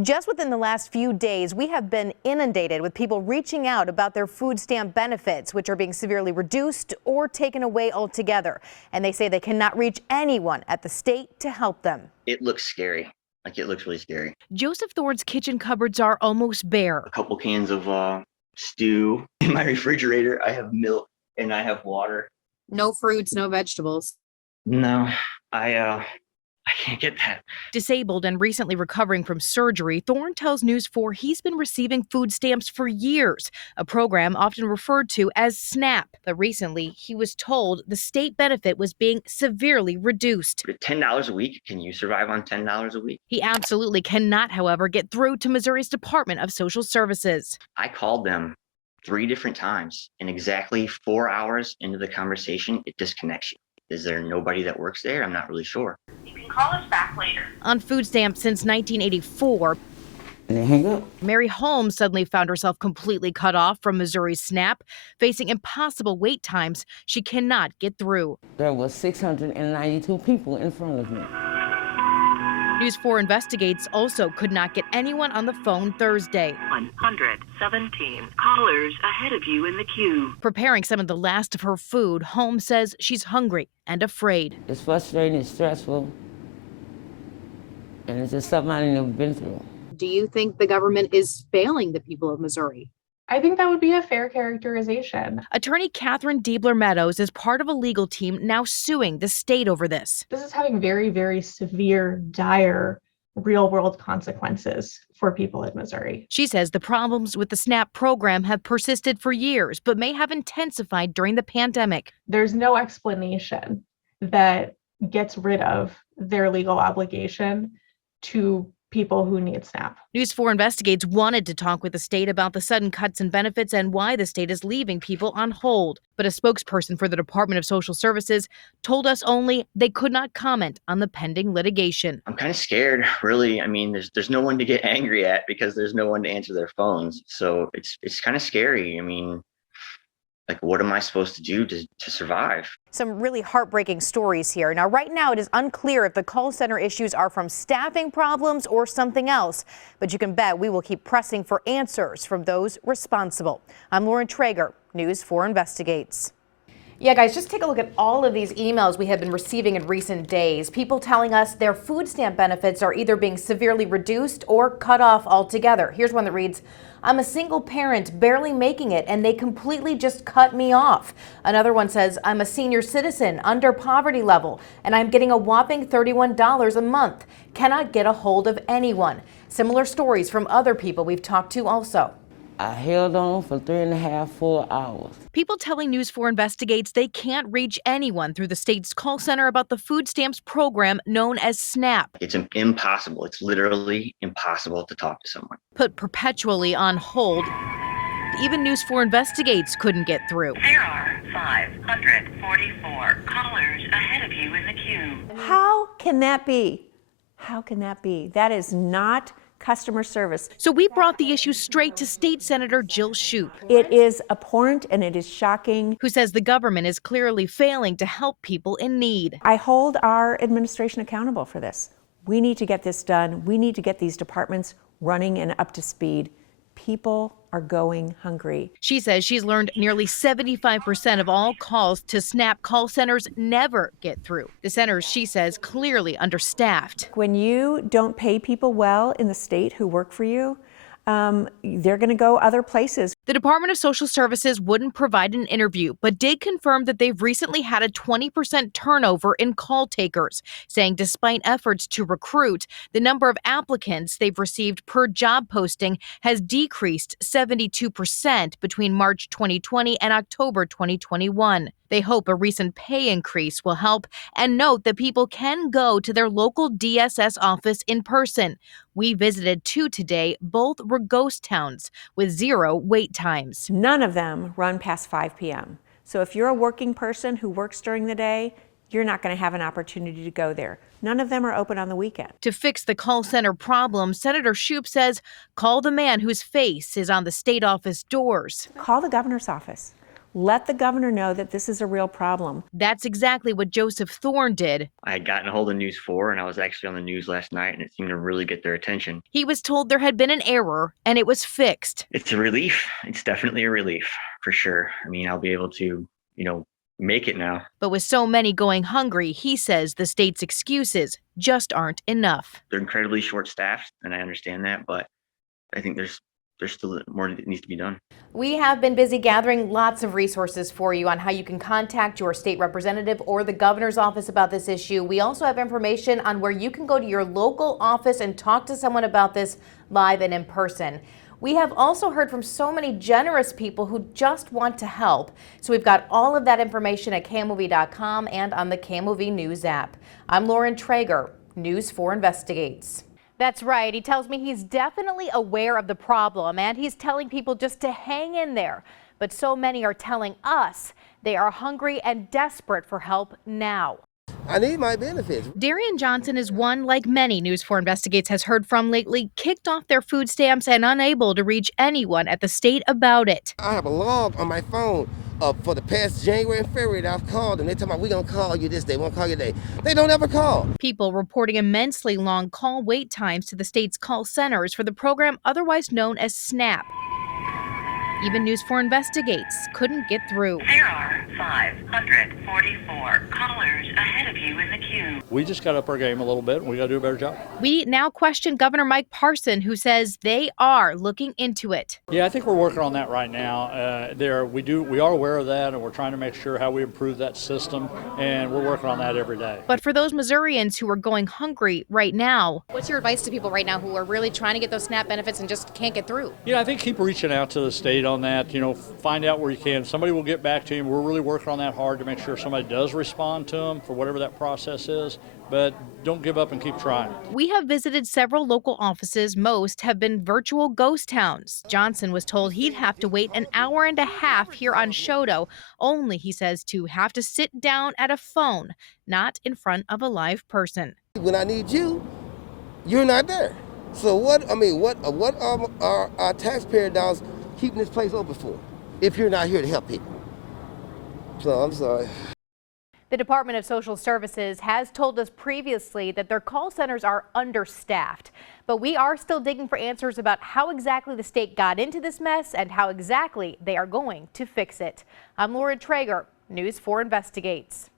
Just within the last few days, we have been inundated with people reaching out about their food stamp benefits, which are being severely reduced or taken away altogether. And they say they cannot reach anyone at the state to help them. It looks scary. Like, it looks really scary. Joseph Thorne's kitchen cupboards are almost bare. A couple cans of stew. In my refrigerator, I have milk and I have water. No fruits, no vegetables. No, I can't get that. Disabled and recently recovering from surgery, Thorne tells News 4 he's been receiving food stamps for years, a program often referred to as SNAP. But recently, he was told the state benefit was being severely reduced. But $10 a week, can you survive on $10 a week? He absolutely cannot, however, get through to Missouri's Department of Social Services. I called them 3 different times, and exactly 4 hours into the conversation, it disconnects you. Is there nobody that works there? I'm not really sure. You can call us back later. On food stamps since 1984, And they hang up. Mary Holmes suddenly found herself completely cut off from Missouri's SNAP, facing impossible wait times she cannot get through. There was 692 people in front of me. News 4 Investigates also could not get anyone on the phone Thursday. 117 callers ahead of you in the queue. Preparing some of the last of her food, Holmes says she's hungry and afraid. It's frustrating, it's stressful, and it's just something I've never been through. Do you think the government is failing the people of Missouri? I think that would be a fair characterization. Attorney Catherine Diebler Meadows is part of a legal team now suing the state over this. This is having very, very severe, dire, real-world consequences for people in Missouri. She says the problems with the SNAP program have persisted for years, but may have intensified during the pandemic. There's no explanation that gets rid of their legal obligation to people who need SNAP. News 4 Investigates wanted to talk with the state about the sudden cuts in benefits and why the state is leaving people on hold. But a spokesperson for the Department of Social Services told us only they could not comment on the pending litigation. I'm kind of scared, really. I mean, there's no one to get angry at because there's no one to answer their phones. So it's kind of scary. I mean, like, what am I supposed to do to survive? Some really heartbreaking stories here. Now, right now, it is unclear if the call center issues are from staffing problems or something else. But you can bet we will keep pressing for answers from those responsible. I'm Lauren Traeger, News 4 Investigates. Yeah, guys, just take a look at all of these emails we have been receiving in recent days. People telling us their food stamp benefits are either being severely reduced or cut off altogether. Here's one that reads, I'm a single parent barely making it and they completely just cut me off. Another one says, I'm a senior citizen under poverty level and I'm getting a whopping $31 a month. Cannot get a hold of anyone. Similar stories from other people we've talked to also. I held on for 3.5, 4 hours. People telling News 4 Investigates they can't reach anyone through the state's call center about the food stamps program known as SNAP. It's impossible. It's literally impossible to talk to someone. Put perpetually on hold. Even News 4 Investigates couldn't get through. There are 544 callers ahead of you in the queue. How can that be? How can that be? That is not customer service. So we brought the issue straight to State Senator Jill Shoup. It is abhorrent and it is shocking. Who says the government is clearly failing to help people in need. I hold our administration accountable for this. We need to get this done. We need to get these departments running and up to speed. People are going hungry. She says she's learned nearly 75% of all calls to SNAP call centers never get through. The centers, she says, clearly understaffed. When you don't pay people well in the state who work for you, they're going to go other places. The Department of Social Services wouldn't provide an interview, but did confirm that they've recently had a 20% turnover in call takers, saying despite efforts to recruit, the number of applicants they've received per job posting has decreased 72% between March 2020 and October 2021. They hope a recent pay increase will help and note that people can go to their local DSS office in person. We visited 2 today. Both were ghost towns with 0 wait times. None of them run past 5 p.m. So if you're a working person who works during the day, you're not going to have an opportunity to go there. None of them are open on the weekend. To fix the call center problem, Senator Shoup says, call the man whose face is on the state office doors. Call the governor's office. Let the governor know that this is a real problem. That's exactly what Joseph Thorne did. I had gotten a hold of News 4 and I was actually on the news last night and it seemed to really get their attention. He was told there had been an error and it was fixed. It's a relief. It's definitely a relief for sure. I mean, I'll be able to, make it now. But with so many going hungry, he says the state's excuses just aren't enough. They're incredibly short-staffed and I understand that, but I think there's still more that needs to be done. We have been busy gathering lots of resources for you on how you can contact your state representative or the governor's office about this issue. We also have information on where you can go to your local office and talk to someone about this live and in person. We have also heard from so many generous people who just want to help. So we've got all of that information at KMOV.com and on the KMOV News app. I'm Lauren Traeger, News 4 Investigates. That's right. He tells me he's definitely aware of the problem and he's telling people just to hang in there. But so many are telling us they are hungry and desperate for help now. I need my benefits. Darian Johnson is one, like many News 4 Investigates has heard from lately, kicked off their food stamps and unable to reach anyone at the state about it. I have a log on my phone for the past January and February that I've called them. They tell me, we're going to call you this day, we're going to call you today. They don't ever call. People reporting immensely long call wait times to the state's call centers for the program otherwise known as SNAP. Even News 4 Investigates couldn't get through. There are 544 callers ahead of you in the queue. We just got up our game a little bit and we got to do a better job. We now question Governor Mike Parson, who says they are looking into it. Yeah, I think we're working on that right now. We are aware of that and we're trying to make sure how we improve that system, and we're working on that every day. But for those Missourians who are going hungry right now, What's your advice to people right now who are really trying to get those SNAP benefits and just can't get through? Yeah, I think keep reaching out to the state on that, find out where you can. Somebody will get back to you. We're really working on that hard to make sure somebody does respond to them for whatever that process is, but don't give up and keep trying. we have visited several local offices. Most have been virtual ghost towns. Johnson was told he'd have to wait an hour and a half here on Shodo, only, he says, to have to sit down at a phone, not in front of a live person. When I need you, you're not there. So what are our taxpayer dollars keeping this place open for if you're not here to help people? So I'm sorry. The Department of Social Services has told us previously that their call centers are understaffed, but we are still digging for answers about how exactly the state got into this mess and how exactly they are going to fix it. I'm Lauren Traeger, News 4 Investigates.